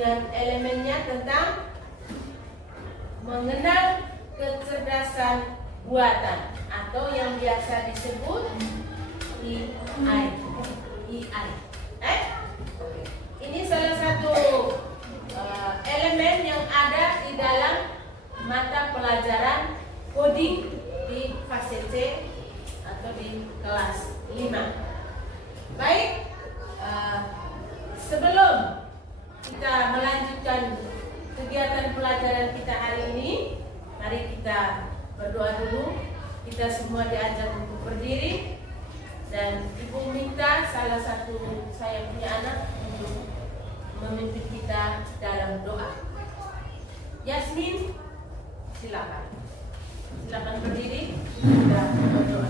dengan elemennya tentang mengenal kecerdasan buatan atau yang biasa disebut EI. Ini salah satu elemen yang ada di dalam mata pelajaran coding di fase C atau di kelas 5. Baik, sebelum kita melanjutkan kegiatan pelajaran kita hari ini, mari kita berdoa dulu. Kita semua diajak untuk berdiri, dan Ibu minta salah satu saya punya anak untuk memimpin kita dalam doa. Yasmin, silakan. Silakan berdiri. Kita berdoa.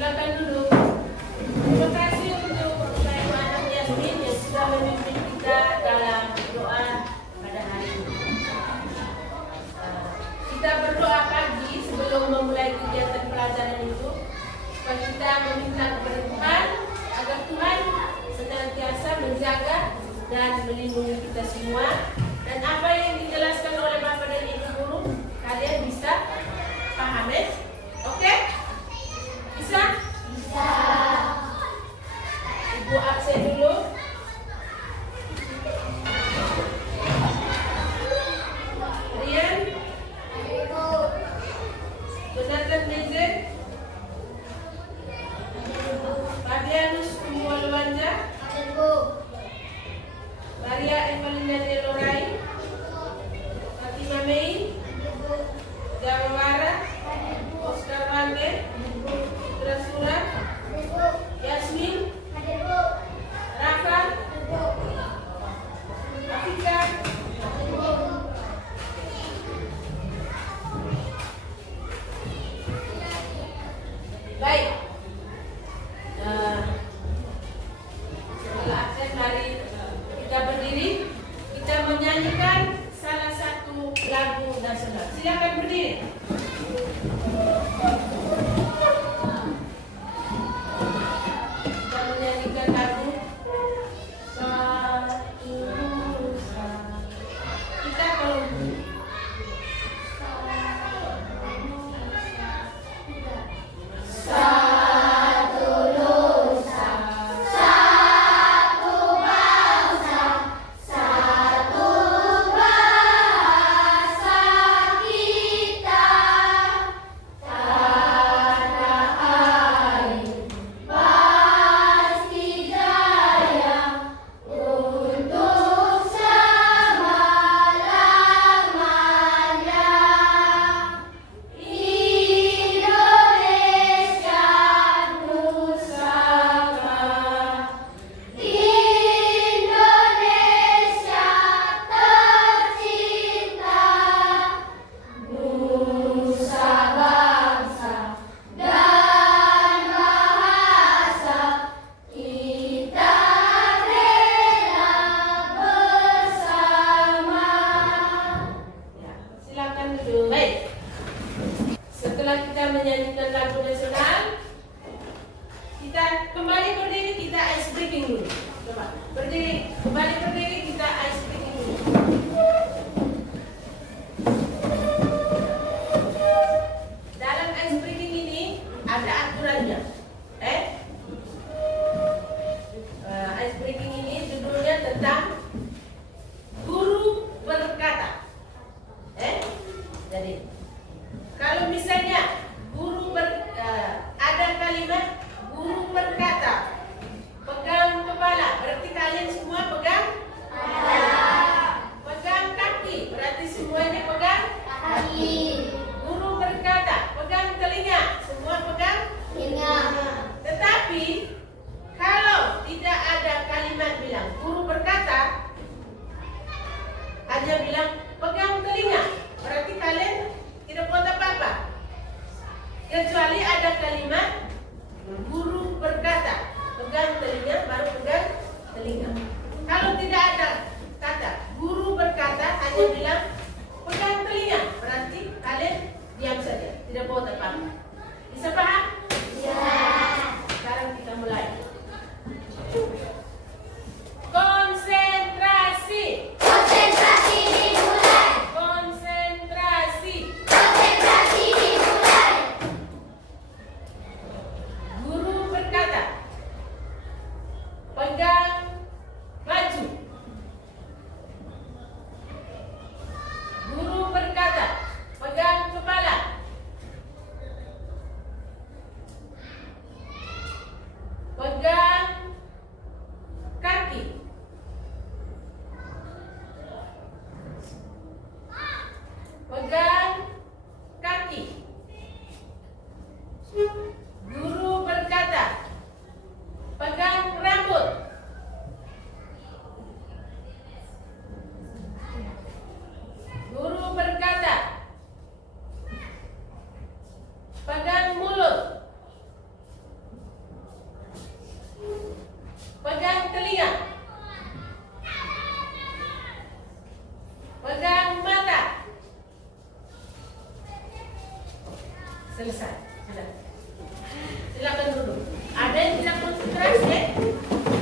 Silakan duduk. Terima kasih untuk Ibu anak Yasmin yang sudah memimpin kita dalam doa pada hari ini. Kita berdoa pagi sebelum memulai kegiatan pelajaran itu, supaya kita meminta kepada Tuhan agar Tuhan senantiasa menjaga dan melindungi kita semua, dan apa yang dijelaskan oleh Bapak dan Ibu guru kalian bisa pahami. Oke? Bisa? Bisa. Ibu absen dulu. Rian? Ibu. Jonathan Mezen? Fabianus Kumulwanja? Ibu. Maria Emelina Delorai? Fatima Mei? Jawara? Oscar Wande? Surat Yasmin, Rafa, Afika, baik. Setelah absen, mari kita berdiri. Kita menyanyikan salah satu lagu nasional. Silakan berdiri. Kembali berdiri, kita ice breaking dulu. Dalam ice breaking ini ada aturannya. Ice breaking ini judulnya tentang guru berkata. Jadi kalau misalnya ada kalimat guru berkata, Kecuali ada kalimat guru berkata, pegang telinga, baru pegang telinga. Kalau tidak ada kata guru berkata, hanya bilang pegang telinga, berarti kalian diam saja, tidak boleh apa-apa. Bisa paham? Ya. Sekarang kita mulai. Konsentrasi. Konsentrasi dimulai. Konsentrasi. Konsentrasi dimulai. Guru berkata, pegang baju. Guru berkata, pegang kepala. Pegang kaki. Pegang kaki. Guru berkata, pegang rambut. Guru berkata, pegang mulut. Pegang telinga. Pegang mata. Selesai. Sudah. Silakan duduk. Ada yang tidak konsentrasi?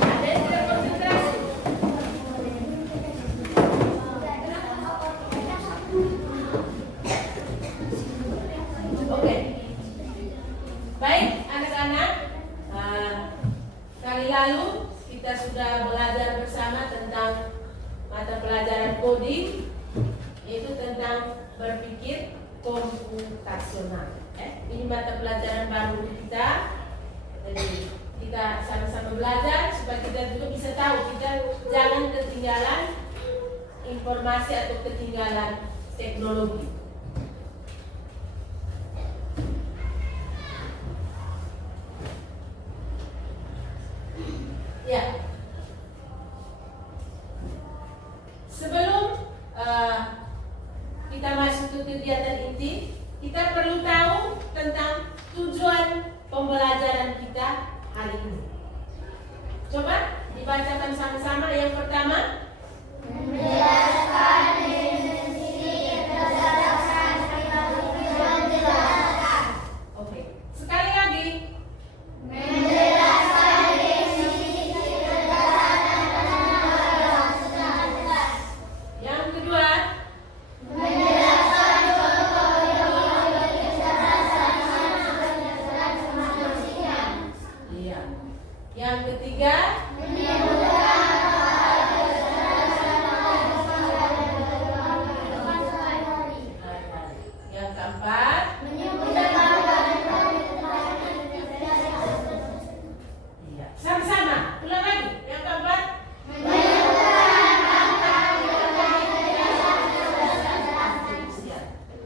Ada yang tidak konsentrasi? Oke. Baik, anak-anak. Kali lalu kita sudah belajar bersama tentang mata pelajaran coding, yaitu tentang berpikir komputasional. Ini mata pelajaran baru kita. Jadi kita sama-sama belajar supaya kita juga bisa tahu, kita jangan ketinggalan informasi atau ketinggalan teknologi. Ya. Sebelum kita masuk ke kegiatan inti, kita perlu tahu tentang tujuan pembelajaran kita hari ini. Coba dibacakan sama-sama. Yang pertama, Menjelaskan definisi berdasarkan teknologi menjelaskan. oke. Sekali lagi. Menjelaskan definisi berdasarkan teknologi. Yang kedua, Menjelaskan contoh-contoh kecerdasan manusia. iya. Yang ketiga, Menyebutkan yang keempat, iya. Sama-sama. Ulang lagi. Yang keempat, siap.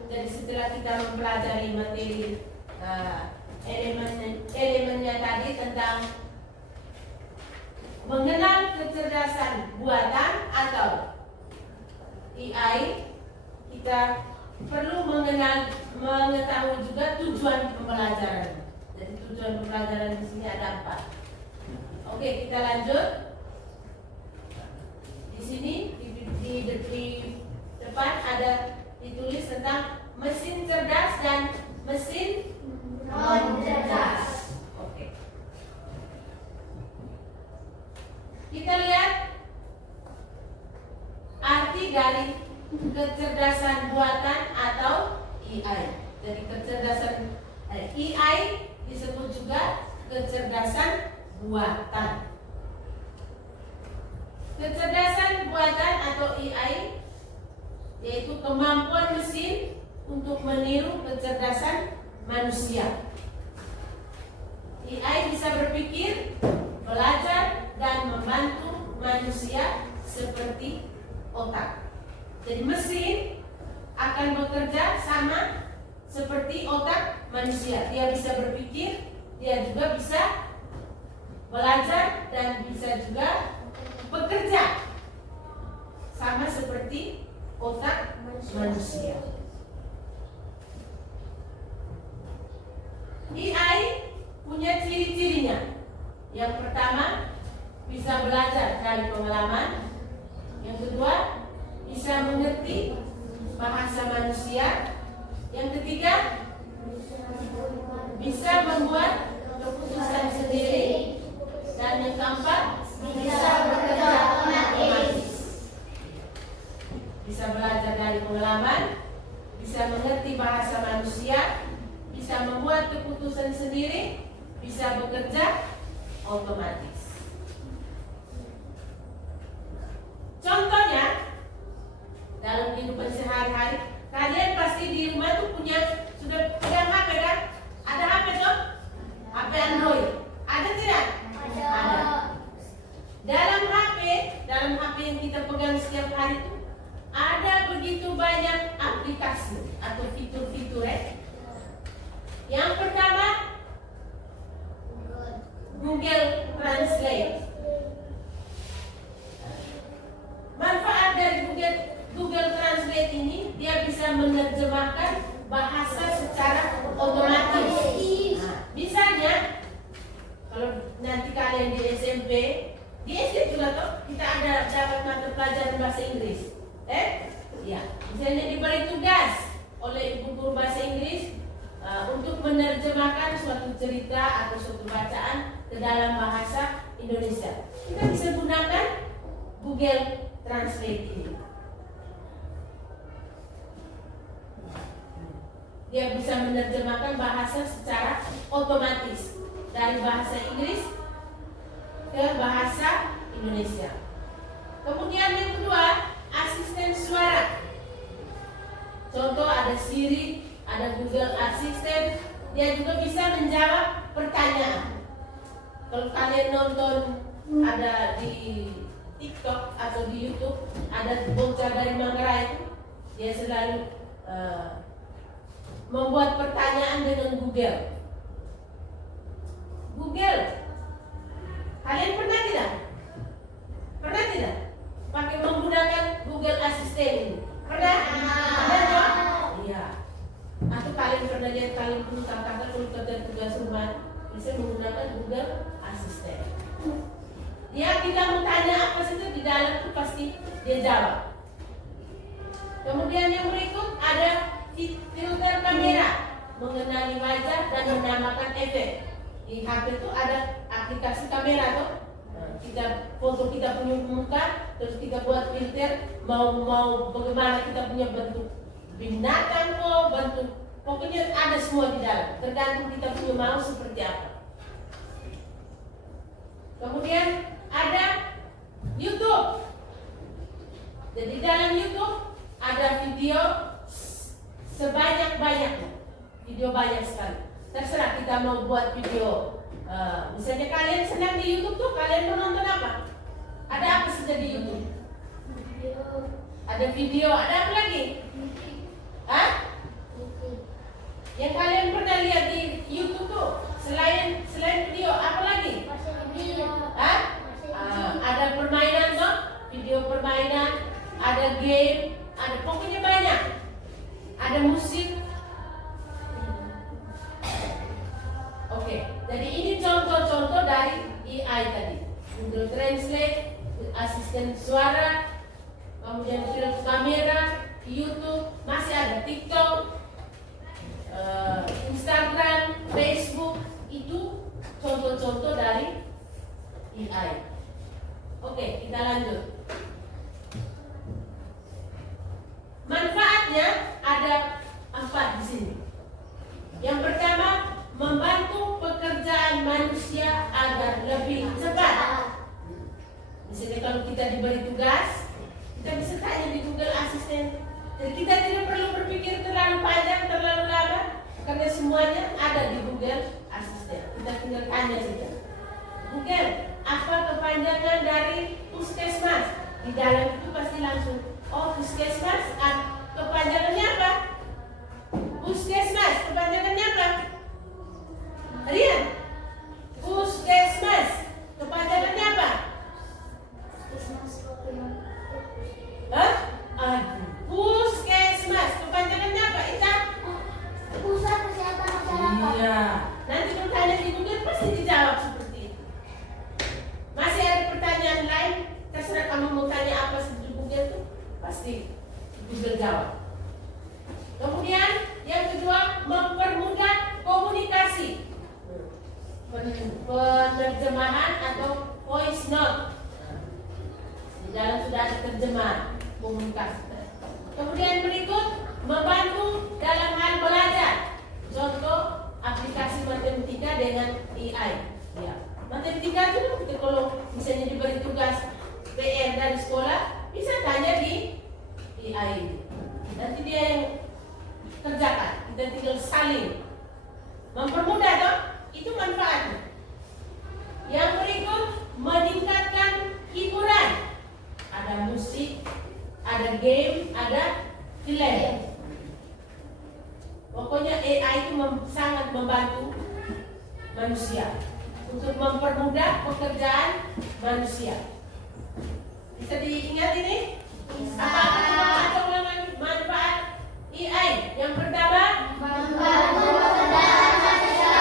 Jadi setelah kita mempelajari materi elemennya tadi tentang mengenal kecerdasan buatan atau AI, kita perlu mengetahui juga tujuan pembelajaran. Jadi tujuan pembelajaran di sini ada 4. Oke, kita lanjut. Di sini di depan ada ditulis tentang mesin cerdas dan mesin non-cerdas. Oke. Kita lihat arti dari kecerdasan buatan atau AI. Jadi kecerdasan AI disebut juga kecerdasan buatan. Kecerdasan buatan atau AI yaitu kemampuan mesin untuk meniru kecerdasan manusia. AI bisa berpikir, belajar, dan membantu manusia seperti otak. Jadi mesin akan bekerja sama seperti otak manusia. Dia bisa berpikir, dia juga bisa belajar, dan bisa juga bekerja sama seperti otak manusia. membuat keputusan sendiri. Dan yang keempat, Bisa bekerja otomatis. bisa belajar dari pengalaman, bisa mengerti bahasa manusia, bisa membuat keputusan sendiri, bisa bekerja otomatis. Contohnya, dalam kehidupan sehari-hari, kalian pasti di rumah tuh sudah pegang HP kan? Ada HP tuh? HP Android. Ada tidak? Ada. Dalam HP yang kita pegang setiap hari itu ada begitu banyak aplikasi atau fitur-fitur ya. Yang pertama, Google Translate. Manfaat dari Google Translate ini, dia bisa menerjemahkan bahasa secara otomatis. Nah, misalnya, kalau nanti kalian di SMP, di SD juga toh kita ada dapat mata pelajaran bahasa Inggris. Ya, misalnya diberi tugas oleh ibu guru bahasa Inggris untuk menerjemahkan suatu cerita atau suatu bacaan ke dalam bahasa Indonesia. Kita bisa gunakan Google Translate ini. Dia bisa menerjemahkan bahasa secara otomatis dari bahasa Inggris ke bahasa Indonesia. Kemudian yang kedua, asisten suara. Contoh ada Siri, ada Google Assistant, dia juga bisa menjawab pertanyaan. Kalau kalian nonton ada di TikTok atau di YouTube, ada bocah dari Manggarai itu, dia selalu membuat pertanyaan dengan Google. Google, kalian pernah tidak? Pernah tidak? Pakai menggunakan Google Assistant ini? Pernah? Pernah toh? Iya. Atau kalian pernah lihat kalian pun kakak kalau kerja tugas rumah bisa menggunakan Google Assistant. Dia kita mau tanya apa saja di dalam itu pasti dia jawab. Kemudian yang berikut ada filter kamera, mengenali wajah dan menambahkan efek. Di HP itu ada aplikasi kamera tuh. Kita foto kita punya muka, terus kita buat filter mau bagaimana kita punya bentuk binatang kok, bentuk pokoknya ada semua di dalam, tergantung kita punya mau seperti apa. Kemudian ada YouTube. Jadi dalam YouTube ada video sebanyak-banyaknya, video banyak sekali. Terserah kita mau buat video. Misalnya kalian senang di YouTube tuh, kalian mau nonton apa? Ada apa saja di YouTube? Ada video, ada apa lagi? Hah? Yang kalian pernah lihat di YouTube tuh, selain video, apa lagi? Hah? Ada permainan tuh, video permainan, ada game, ada pokoknya banyak. Ada musik. Oke, jadi ini contoh-contoh dari AI tadi. Google Translate, asisten suara, kemudian film kamera, YouTube, masih ada TikTok, Instagram, Facebook, itu contoh-contoh dari AI. Oke, kita lanjut. Manfaatnya ada 4 di sini. Yang pertama, membantu pekerjaan manusia agar lebih cepat. Misalnya kalau kita diberi tugas, kita bisa tanya di Google Assistant. Jadi kita tidak perlu berpikir terlalu panjang, terlalu lama, karena semuanya ada di Google Assistant. Kita tinggal tanya saja. Google, apa kepanjangan dari puskesmas? Di dalam itu pasti langsung, oh puskesmas, kepanjangannya apa? Puskesmas, kepanjangannya apa? Rian, puskesmas, kepanjangannya apa? Hah? Puskesmas, kepanjangannya apa? Ita? Pusat Kesehatan Masyarakat. Iya. Nanti kalau tanya di Google pasti dijawab seperti itu. Masih ada pertanyaan lain? Terserah kamu mau tanya apa di Google tuh, pasti Google jawab. Kemudian yang kedua, mempermudah komunikasi. penerjemahan atau voice note. Di dalam sudah ada terjemah komunikasi. Kemudian berikut membantu dalam hal belajar. Contoh aplikasi matematika dengan AI. Ya. Matematika itu kita kalau misalnya diberi tugas PR dari sekolah bisa tanya di AI. Nanti dia yang kerjakan. Kita tinggal salin. Mempermudah toh? Itu manfaatnya. Yang berikut meningkatkan hiburan. Ada musik, ada game, ada film. Pokoknya AI itu sangat membantu manusia untuk mempermudah pekerjaan manusia. Bisa diingat ini? Apa ulang lagi? Manfaat AI. Yang pertama, Membantu pekerjaan manusia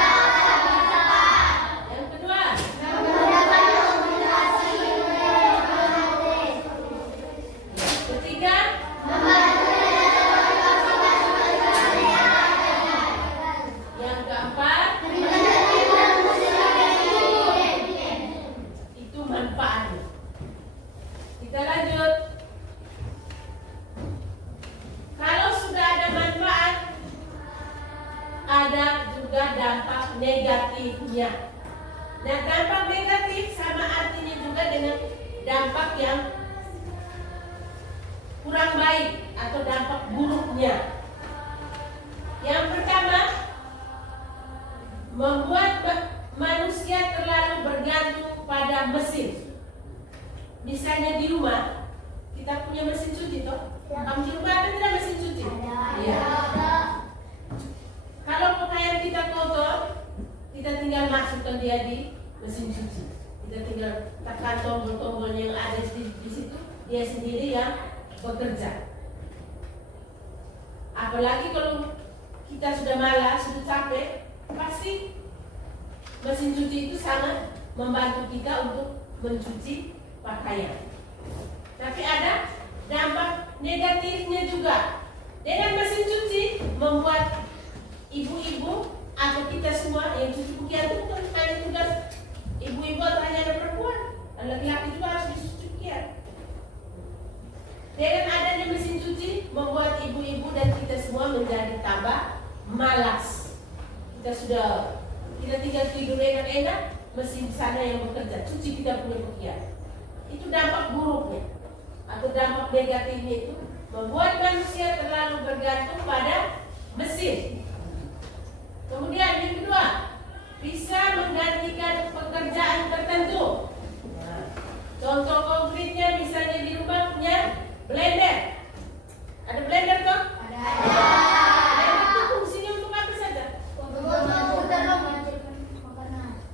lebih cepat. yang kedua, Memudahkan komunikasi dengan otomatis. ketiga, Membantu dalam komunikasi yang efektif. yang keempat, Menjadikan manusia efektif. itu manfaatnya. Kita lanjut. Kalau sudah ada manfaat, ada juga dampak negatifnya. Nah, dampak negatif sama artinya juga dengan dampak yang kurang baik atau dampak buruknya. Yang pertama, membuat manusia terlalu bergantung pada mesin. Misalnya di rumah, kita punya mesin cuci toh? Kamu di rumah ada tidak mesin cuci? Iya. Kalau pakaian kita kotor, kita tinggal masukkan dia di mesin cuci. Kita tinggal tekan tombol-tombol yang ada di situ, dia sendiri yang bekerja. Apalagi kalau kita sudah malas, sudah capek, pasti mesin cuci itu sangat membantu kita untuk mencuci pakaian. Tapi ada dampak negatifnya juga. Dengan mesin cuci membuat ibu-ibu atau kita semua yang cuci pakaian itu bukan hanya tugas ibu-ibu atau hanya ada perempuan, laki-laki juga harus dicuci pakaian. Dengan adanya mesin cuci membuat ibu-ibu dan kita semua menjadi tambah malas. Kita tinggal tidur enak-enak, mesin sana yang bekerja, cuci kita punya pakaian. Itu dampak buruknya atau dampak negatifnya itu membuat manusia terlalu bergantung pada mesin. Kemudian yang kedua, bisa menggantikan pekerjaan tertentu. Nah, contoh konkretnya misalnya di rumah punya blender. Ada blender toh? Blender itu fungsinya untuk apa saja?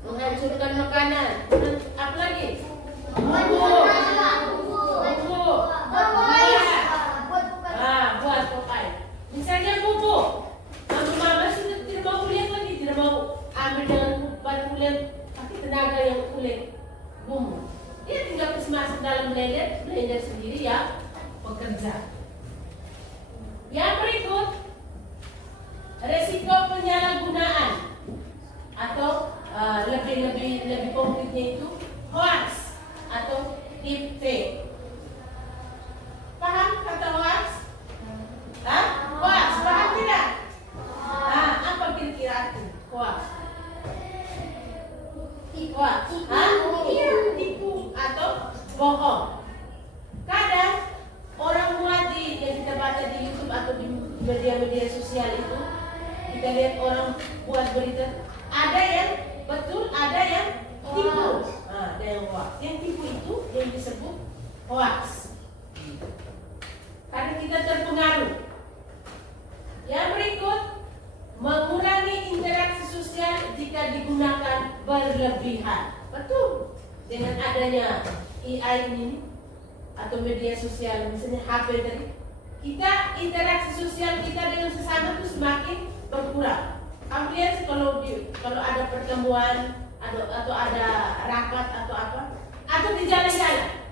Menghancurkan makanan. Dan apa lagi? Buat pokai. Misalnya pupuk. Mama sudah tidak mau kuliah lagi, tidak mau ambil dengan batu kuliah, pakai tenaga yang kulit bumbu. Dia tinggal masuk dalam blender sendiri yang bekerja. Yang berikut, resiko penyalahgunaan atau lebih konkretnya itu hoax atau deep fake. Paham kata hoax? Hoax, paham tidak? Apa kira-kira arti hoax? Hoax, iya, tipu atau bohong. Kadang orang muat yang kita baca di YouTube atau di media-media sosial itu, kita lihat orang buat berita, ada yang betul, ada yang tipu. Ada yang hoax. Yang tipu itu yang disebut hoax. Karena kita terpengaruh. Yang berikut, mengurangi interaksi sosial jika digunakan berlebihan. Betul. Dengan adanya AI ini atau media sosial, misalnya HP tadi, kita interaksi sosial kita dengan sesama itu semakin berkurang. Kamu lihat kalau ada pertemuan atau ada rapat atau apa, atau di jalan-jalan,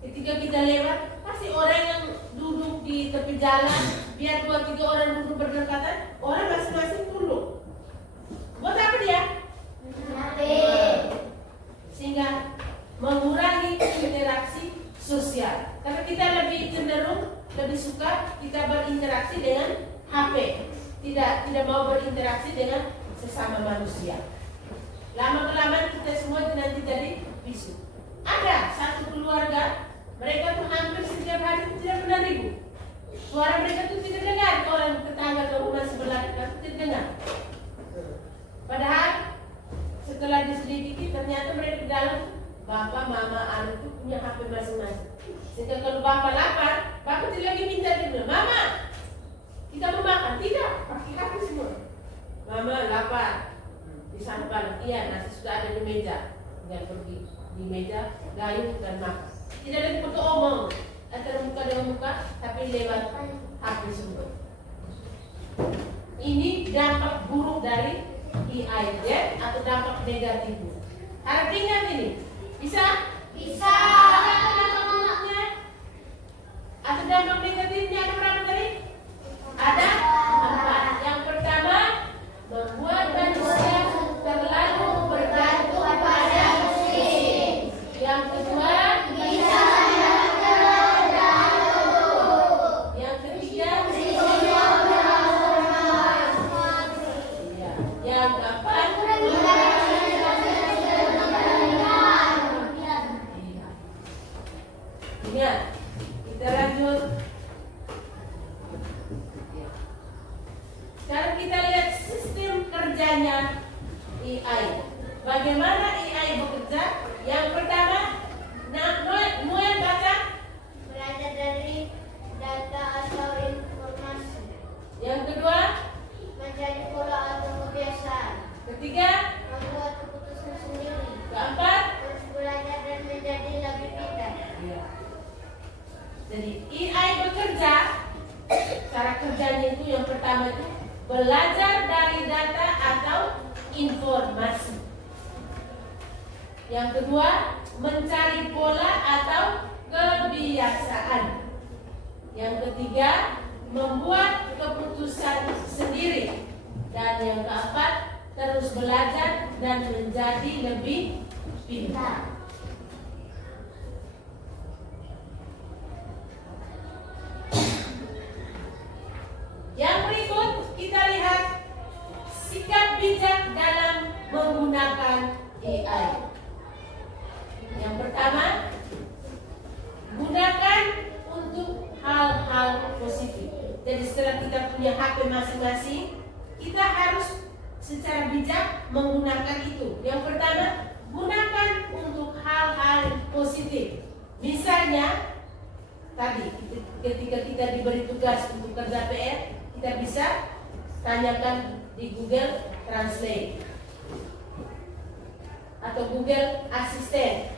ketika kita lewat, pasti orang yang duduk di tepi jalan, biar 2-3 orang duduk berdekatan, orang masing-masing tunduk. Buat apa dia? sesama manusia. Lama-kelamaan kita semua nanti jadi bisu. Ada satu keluarga, mereka tuh hampir setiap hari tidak pernah ribut. Suara mereka tuh tidak dengar, orang tetangga ke rumah sebelah kan tidak dengar. Padahal setelah diselidiki ternyata mereka di dalam bapak, mama, anak itu punya HP masing-masing. Sehingga kalau bapak lapar, bapak tidak lagi minta dia bilang, mama, kita mau makan. Tidak, pakai HP semua. Mama lapar, di sana balik. Iya, nasi sudah ada di meja. Tinggal pergi di meja, gayung dan makan. Tidak lagi pakai omong antara muka dengan muka, tapi lewat HP semua. Ini dampak buruk dari EIZ atau dampak negatifnya. Harap ingat ini. Bisa? Bisa. Dampak buruknya atau dampak negatifnya ada berapa tadi? Ada 4. Yang pertama, membuat manusia terlalu bergantung pada mesin. Yang kedua, Bisa. yang ketiga, yang keempat, ingat, kita lanjut. Sekarang kita lihat sistem kerjanya AI. Bagaimana AI bekerja? Yang pertama, Noel baca. Belajar dari data atau informasi. Yang kedua, Menjadi pola atau kebiasaan. ketiga, Membuat keputusan sendiri. keempat. Terus belajar dan menjadi lebih pintar. Jadi AI bekerja, cara kerjanya itu yang pertama itu belajar dari data atau informasi. Yang kedua, mencari pola atau kebiasaan. Yang ketiga, membuat keputusan sendiri. Dan yang keempat, terus belajar dan menjadi lebih pintar. Yang berikut kita lihat sikap bijak dalam menggunakan AI. Yang pertama, gunakan untuk hal-hal positif. Jadi setelah kita punya HP masing-masing, kita harus secara bijak menggunakan itu. Yang pertama, gunakan untuk hal-hal positif. Misalnya, tadi ketika kita diberi tugas untuk kerja PR, kita bisa tanyakan di Google Translate atau Google Assistant.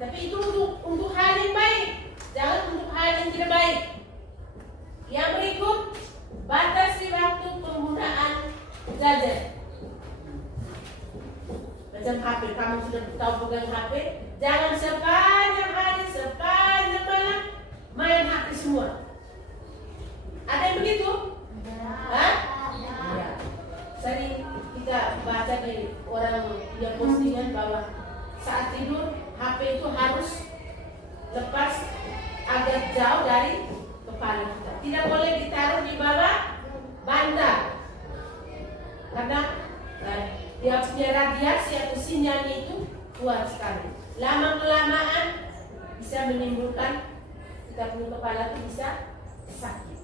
Tapi itu untuk hal yang baik, jangan untuk hal yang tidak baik. Yang berikut, batasi waktu penggunaan gadget. Macam HP, kamu sudah tahu pegang HP, jangan sepanjang hari, sepanjang malam main HP semua. Ada yang begitu? Hah? Ya. Sering kita baca di orang yang postingan bahwa saat tidur HP itu harus lepas agak jauh dari kepala kita. Tidak boleh ditaruh di bawah bantal. Karena dia punya radiasi atau sinyalnya itu kuat sekali. Lama-kelamaan bisa menimbulkan kita punya kepala itu bisa sakit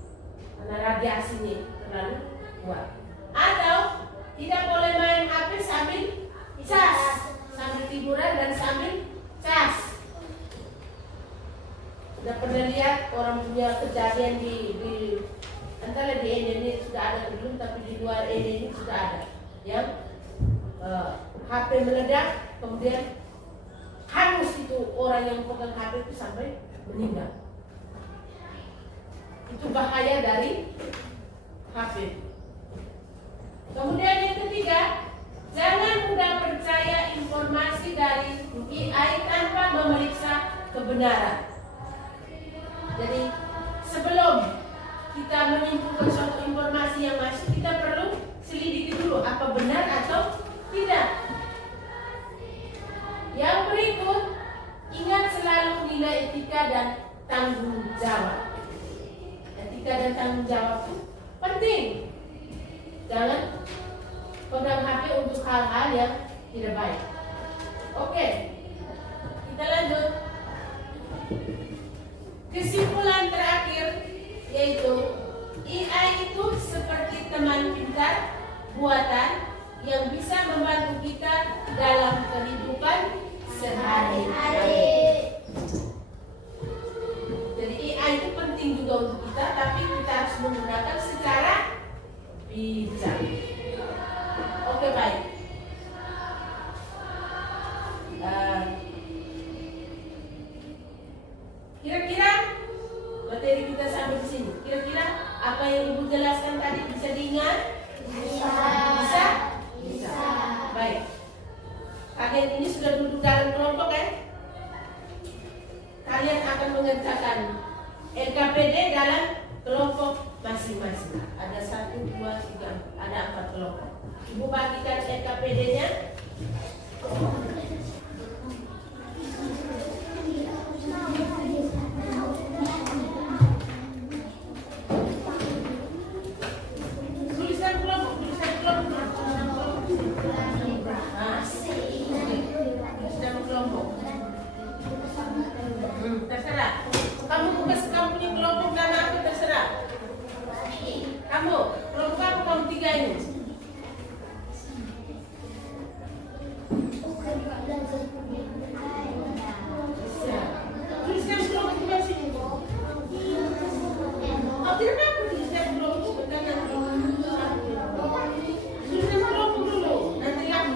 karena radiasinya terlalu kuat. Atau tidak boleh main HP sambil cas, sambil tiduran dan sambil cas. Sudah pernah lihat orang punya kejadian di antara di Indonesia sudah ada belum, tapi di luar Indonesia sudah ada yang HP meledak, kemudian hangus itu orang yang pegang HP itu sampai meninggal. Itu bahaya dari HP. Kemudian yang ketiga, jangan mudah percaya informasi dari AI tanpa memeriksa kebenaran. Jadi sebelum kita menyimpulkan suatu informasi yang masuk, kita perlu selidiki dulu apa benar atau tidak. Yang berikut, ingat selalu nilai etika dan tanggung jawab. Etika dan tanggung jawab itu penting. Jangan pegang HP untuk hal-hal yang tidak baik. Oke, kita lanjut. Kesimpulan terakhir yaitu AI itu seperti teman pintar buatan yang bisa membantu kita dalam kehidupan sehari-hari. Jadi AI itu penting juga untuk kita, tapi kita harus menggunakan secara bijak. Oke, baik. Kira-kira materi kita sampai di sini. Kira-kira apa yang Ibu jelaskan tadi bisa diingat? Bisa. Bisa? Bisa. Baik. Kalian ini sudah duduk dalam kelompok kan? Kalian akan mengerjakan LKPD dalam kelompok masing-masing. Ada 1, 2, 3, ada 4 kelompok. Ibu bagikan LKPD-nya. Tulisan kelompok. Tulisan kelompok. Terserah. Kamu kamu punya kelompok dan aku terserah. Kamu kelompok aku kamu 3 ini. Tuliskan kelompok di sini. Oh, tidak apa tuliskan kelompok bentar nanti. Tuliskan kelompok dulu. Nanti aku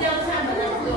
jangan sama nanti.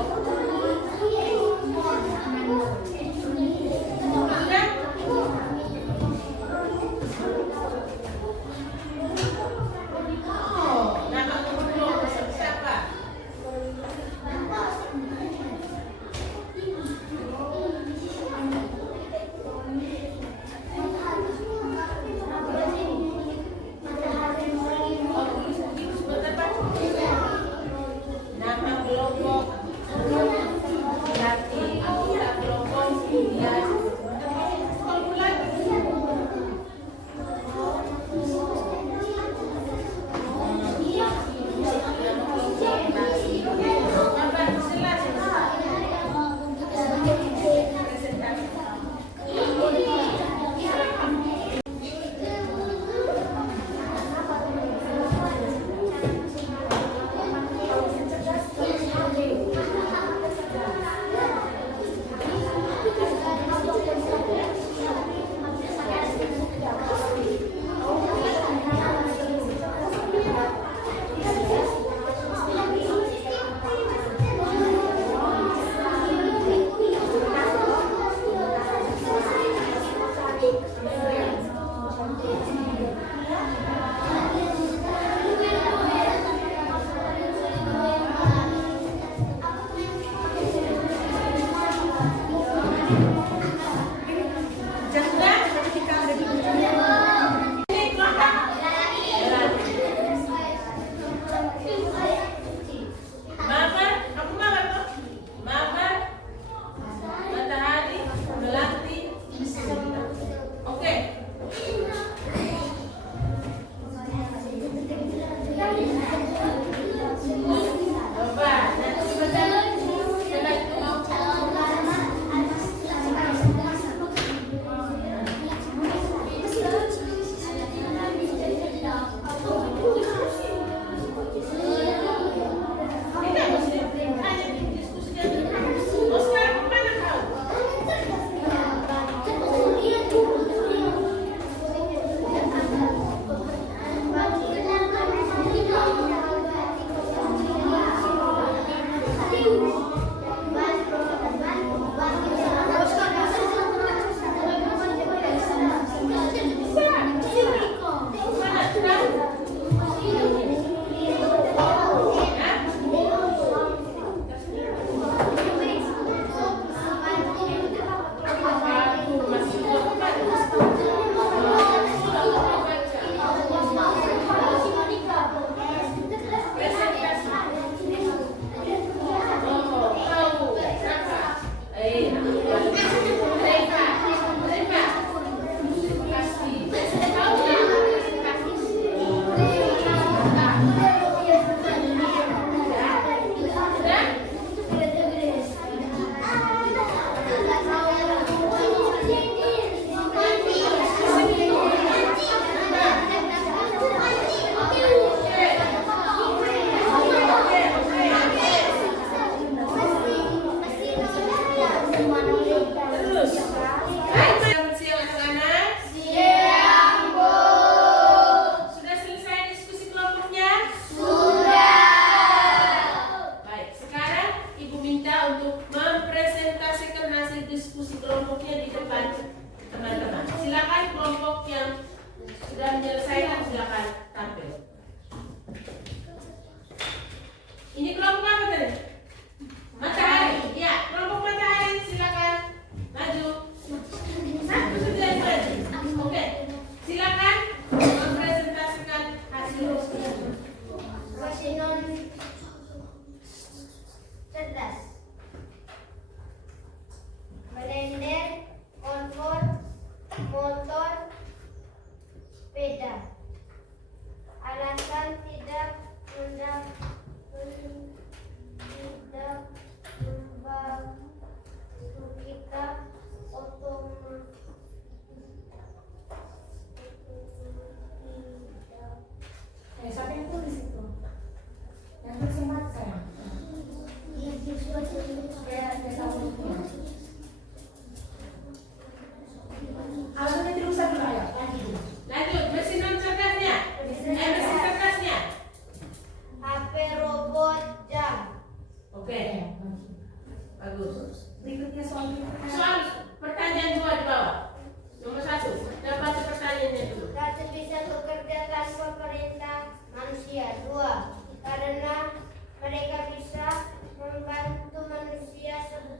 Bagus. Berikutnya soal Soal pertanyaan 2 di bawah. Nomor 1. Dapat pertanyaannya dulu. Satu, bisa bekerja tanpa perintah manusia. 2, karena mereka bisa membantu manusia seperti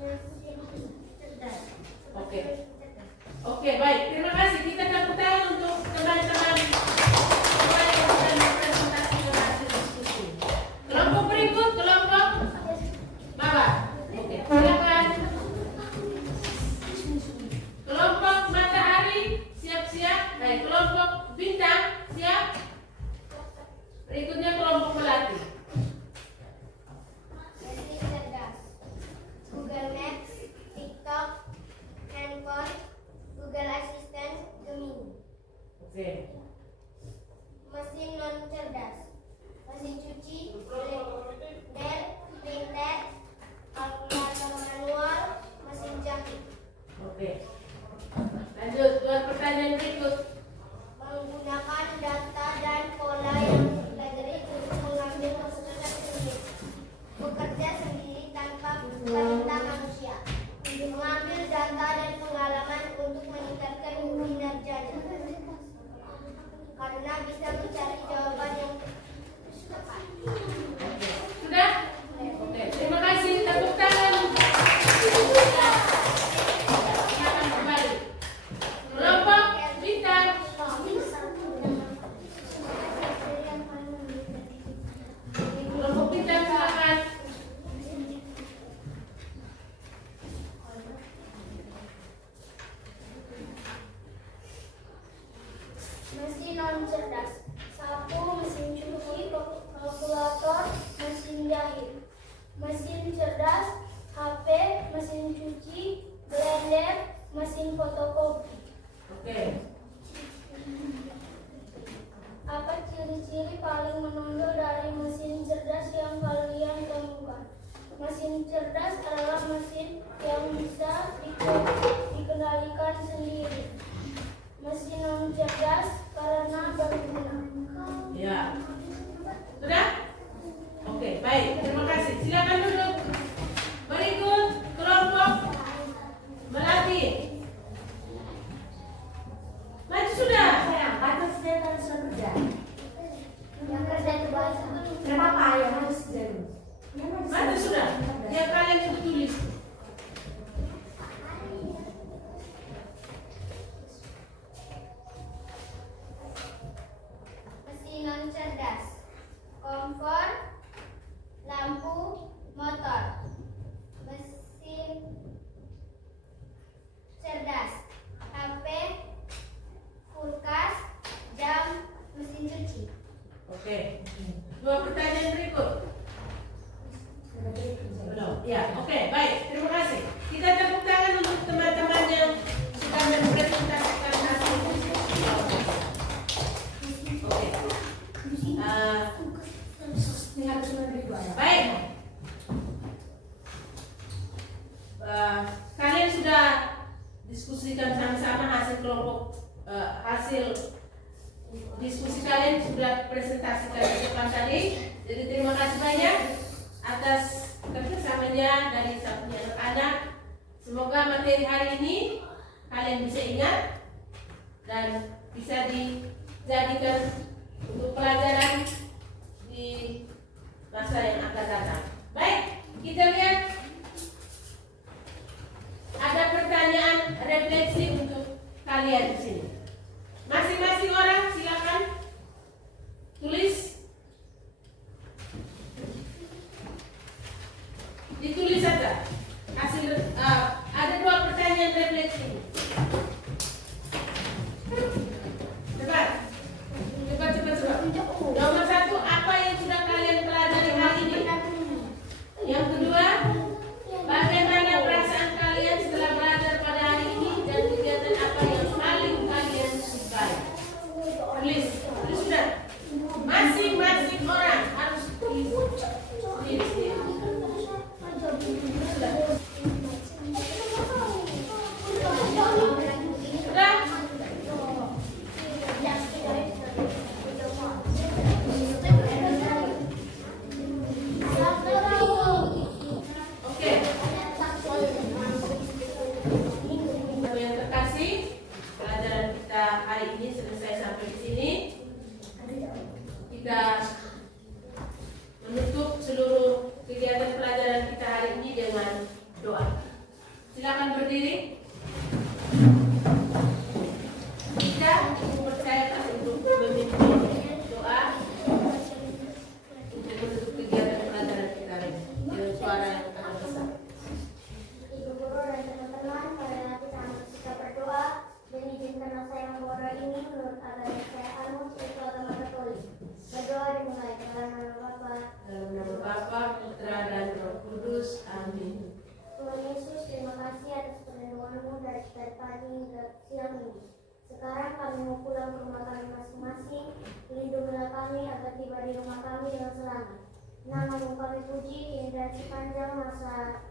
mesin cerdas. Oke. Oke, baik. Terima kasih. Kita tepuk tangan untuk teman-teman semua yang sudah berpresentasi dan hasil diskusi. Kelompok berikut, kelompok bawah. Oke, silakan. Kelompok matahari, siap-siap. Baik, kelompok bintang, siap. Berikutnya kelompok melati. Mesin cerdas. Google Maps, TikTok, handphone, Google Assistant, Gemini. Oke. Mesin non cerdas. Mesin cuci, Dell, printer, kalkulator manual, mesin jahit. Oke. Lanjut, dua pertanyaan berikut. Menggunakan data dan pola yang dipelajari untuk mengambil keputusan sendiri. Bekerja sendiri tanpa perintah manusia. Mengambil data dan pengalaman untuk meningkatkan kinerjanya. Karena bisa mencari jawaban yang tepat. Sudah? Oke, terima kasih. Tepuk tangan. Silakan kembali. Kelompok bintang. Kelompok bintang, silakan. Mesin non cerdas. Sapu, mesin cuci, kalkulator, mesin jahit. Mesin cerdas, HP, mesin cuci, blender, mesin fotokopi. Oke. Apa ciri-ciri paling menonjol dari mesin cerdas yang kalian temukan? Mesin cerdas adalah mesin yang bisa dikendalikan sendiri. Mesin non cerdas karena berguna. Ya. Sudah? Oke, baik. Terima kasih. Silakan duduk. Berikut kelompok melati. Maju sudah. sayang, atau sudah harus bekerja. Yang kerja di bawah. Tidak apa-apa, yang harus kerja dulu. Maju sudah. Ya kalian itu tulis. Mesin non cerdas. Kompor, lampu, motor. Mesin cerdas. HP, kulkas, jam, mesin cuci. Oke. Dua pertanyaan berikut. Belum. Ya, oke, baik. Terima kasih. Kita tepuk tangan untuk teman-teman yang sudah mempresentasikan hasil diskusi. Oke. Harus memberi dua ya. Baik. Kalian sudah diskusikan sama-sama hasil kelompok hasil diskusi kalian sudah presentasikan di depan tadi. Jadi terima kasih banyak atas kerjasamanya dari satunya anak-anak. Semoga materi hari ini kalian bisa ingat dan bisa dijadikan untuk pelajaran di masa yang akan datang. Baik, kita lihat ada pertanyaan refleksi untuk kalian di sini. Masing-masing orang silakan tulis. Ditulis saja hasil. Ada dua pertanyaan refleksi. Cepat, cepat kita menutup seluruh kegiatan pelajaran kita hari ini dengan doa. Silakan berdiri. Kita percayakan untuk memimpin doa untuk menutup kegiatan pelajaran kita hari ini dengan suara yang sangat besar. Ibu guru dan teman-teman, marilah kita berdoa dan izinkanlah saya membawa ini menurut agama yang saya anut, yaitu agama Katolik. Berdoa dimulai dalam nama Bapa, Dalam nama Bapa, Putra, dan Roh Kudus. Amin. Tuhan Yesus, terima kasih atas perlindungan-Mu dari pagi hingga siang ini. Sekarang kami mau pulang ke rumah kami masing-masing. Lindungilah kami agar tiba di rumah kami dengan selamat. Nama-Mu kami puji hingga sepanjang masa